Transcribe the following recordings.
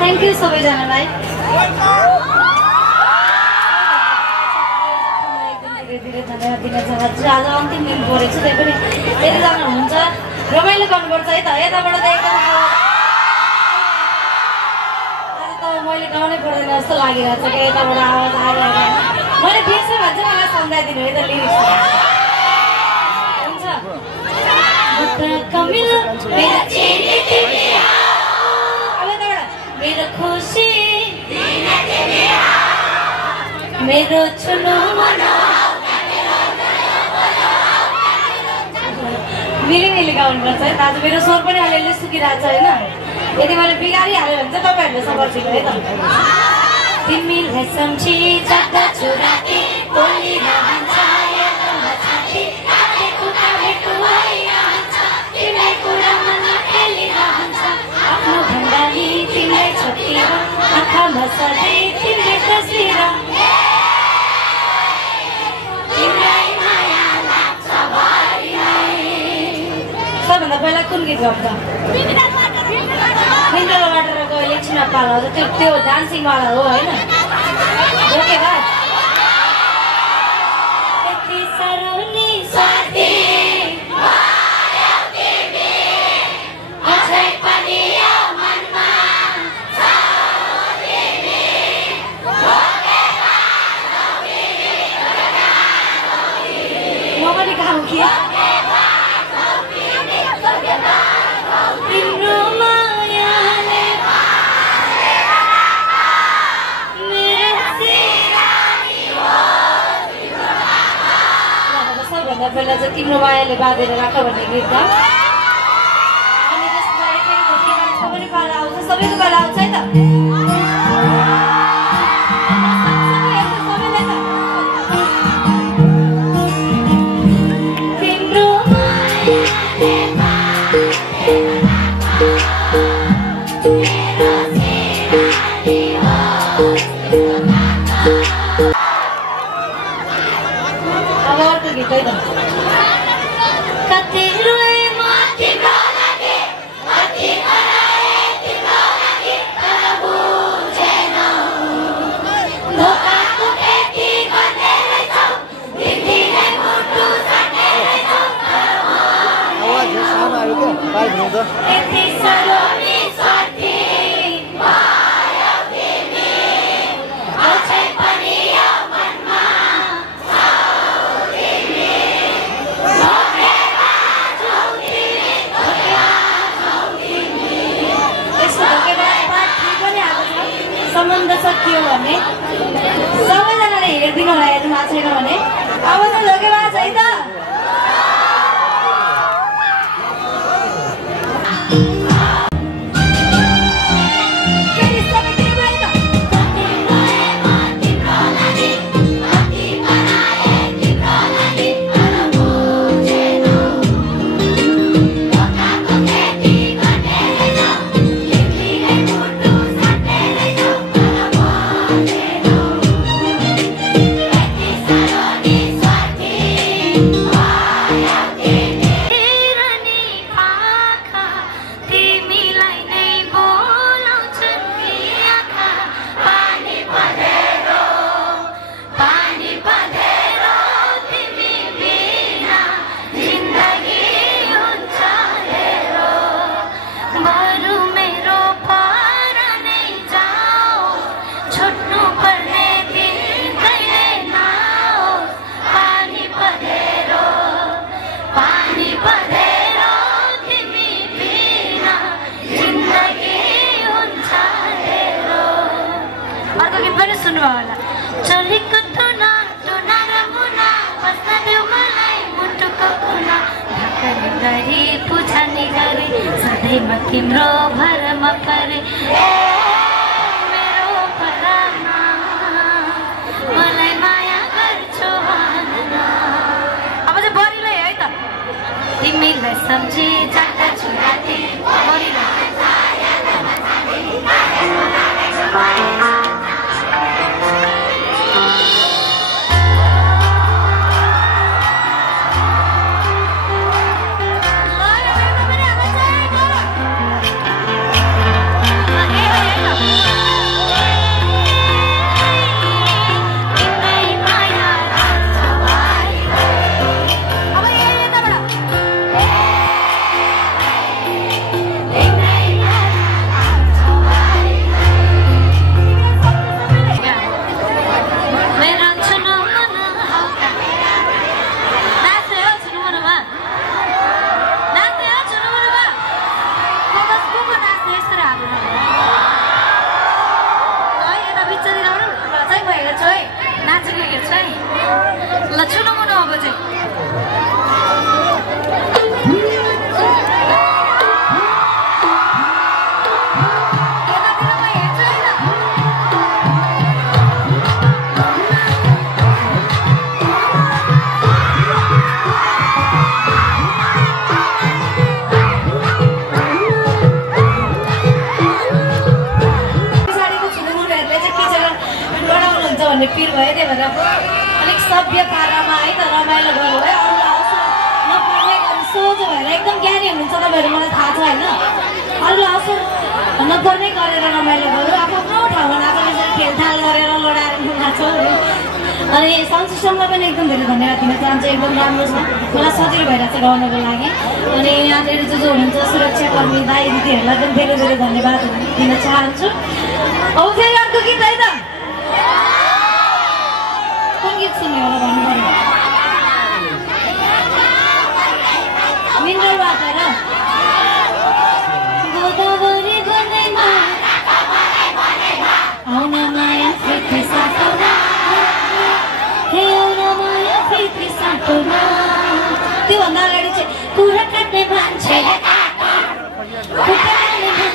Thank you सबैजनालाई। धीरे धन्यवाद दिन चाहन्छु। आज अन्तिम दिन परेको छु, त्यही पनि यतिजना हुनुहुन्छ रमाइलो गर्नुपर्छ है त। यताबाट त एकदम आज त मैले गाउनै पर्दैन जस्तो लागिरहेको छ क्या। यताबाट आवाज आइरहेको मैले बिर्सेँ भने चाहिँ मलाई सम्झाइदिनु है त लिरिक्स हुन्छ। मेरो खुसी मेरो छुनु मिली गाउनुपर्छ है। आज मेरो स्वर पनि अलिअलि सुकिरहेको छ होइन। यदि मैले बिगारिहाल्यो भने चाहिँ तपाईँहरूले सफल दिनु है त। तिमीलाई सम्झी जग्गा छुराती बोलिरहन्छ तिमीलाई कुरा मनमा खेलिरहन्छ आफ्नो भन्दा नि तिमीलाई छोपेर आँखामा सधैँ तिमीले तस्बिर सबभन्दा पहिला कुन गीत गाउँछ? मिनरल वाटरको एकछिनमा पालो त्यो डान्सिङवाला हो होइन। ओके बा यति साह्रो नि साथी अझै पनि यो मनमा म पनि गाउँ कि तिम्रो मायाले सबभन्दा पहिला चाहिँ तिम्रो मायाले बाँधेर राख भन्ने गीत गा। अनि त्यसपछि फेरि भोलि मान्छेको पनि पाला आउँछ, सबैको पाला आउँछ है त। तिम्रो अब अर्को गीत है त। कति रोए म तिम्रो लागि कति कराए तिम्रो लागि तर बुझेनौ धोकाको खेती गर्ने रहेछौ दिदीले मुटु साट्ने रहेछौ आवाज सानो आयो के बाइक हुँद यति साह्रो नि साथी भयो तिमी अझै पनि यो मनमा सम्बन्ध सकियो भने सबैजनाले हेरिदिनु होला। हेर्नु भएको छैन भने अब त धोकेबाज है त। तिम्रो भरमा परे मेरो परामा मलाई माया गर्छौ अब चाहिँ बढीलाई है त। तिमीलाई सम्झी जाँदा छुराती ल छुनु मुनु अब चाहिँ भन्ने पिर भयो त्यही भएर अलिक सभ्य पारामा है त रमाइलो गर्नु है अरूलाई अवसर नपर्ने गरी सोझो भएर एकदम ज्ञानी हुनुहुन्छ तपाईँहरू मलाई थाहा छ होइन अरूलाई अवसर नपर्ने गरेर रमाइलो गर्नु आफ्नो ठाउँमा आफूले चाहिँ खेलथाल गरेर लडाएर नाच्छौँ अनि साउन्ड सिस्टमलाई पनि एकदम धेरै धन्यवाद दिन चाहन्छु एकदम राम्रो छ मलाई सजिलो भइरहेको छ गाउनको लागि अनि यहाँनिर जो हुनुहुन्छ सुरक्षाकर्मी दाइ दिदीहरूलाई पनि धेरै धेरै धन्यवाद दिन चाहन्छु अब फेरि अर्को गीत है त गीत सुन्ने होला भन्नु पर्यो मिनरलबाट र गोदावरी बन्दैमा आउन माया फेरि साटोमा हे आउन माया फेरि साटोमा त्योभन्दा अगाडि चाहिँ कुरा काट्ने मान्छे कुरा काट्ने है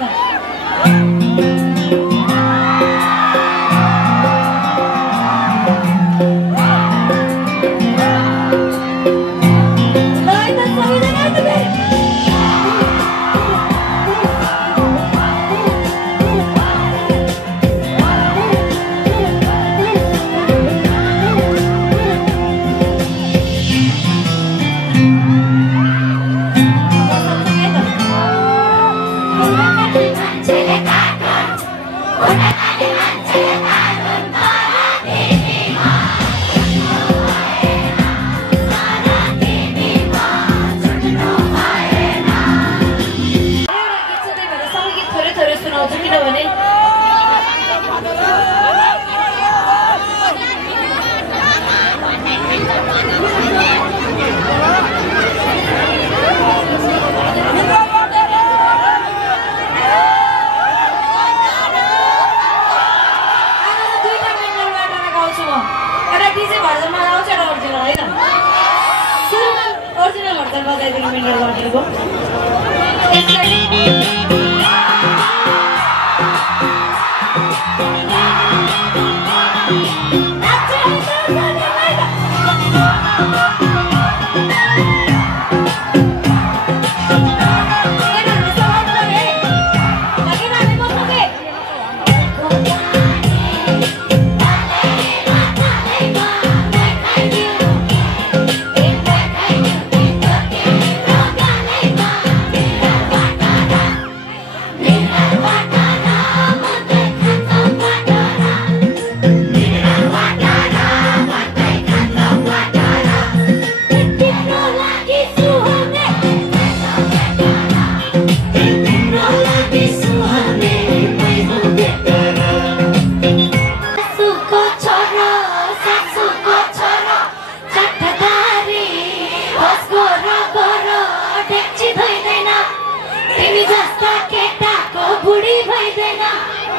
त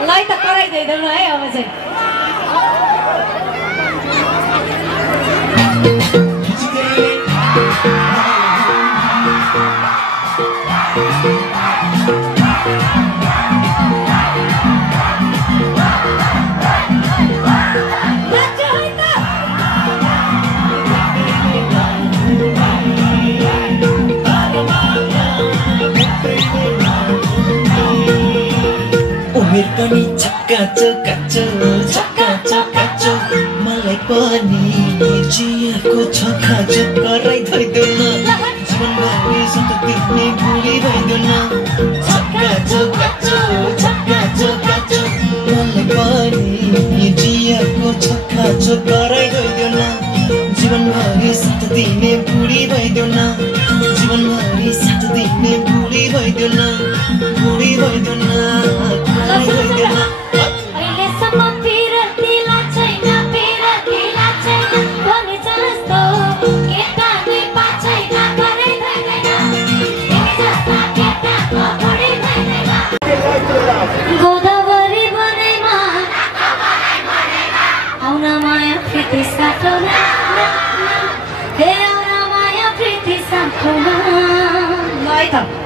लाई त कराइदिँदैन है अब चाहिँ उमेर पनि छक्का चकाचो मलाई पनि जियाको छक्का गराइदिँदैन जीवनभरि सतत दिने भुली भइदैन छक्का चकाचो मलाई पनि जियाको छक्का गराइदिँदैन जीवनभरि सतत दिने भुली भइदैन जीवनभरि सतत दिने भुली भइदैन गोदावरी त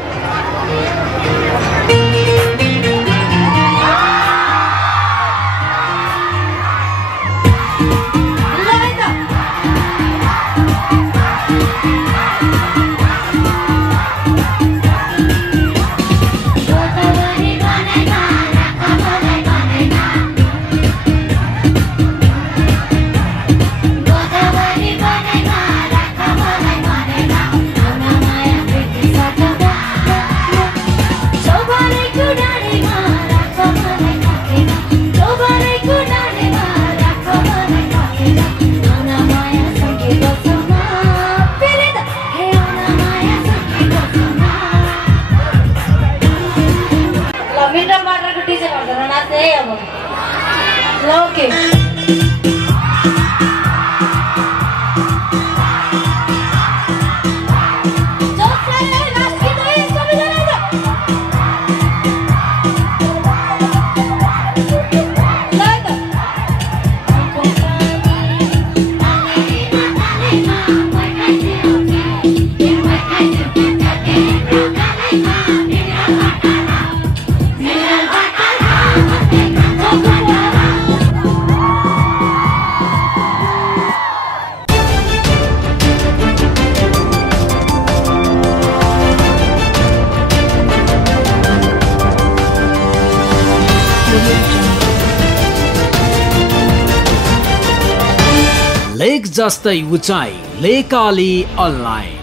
Okay. लेक जस्तै उचाइ लेकाली अनलाइन।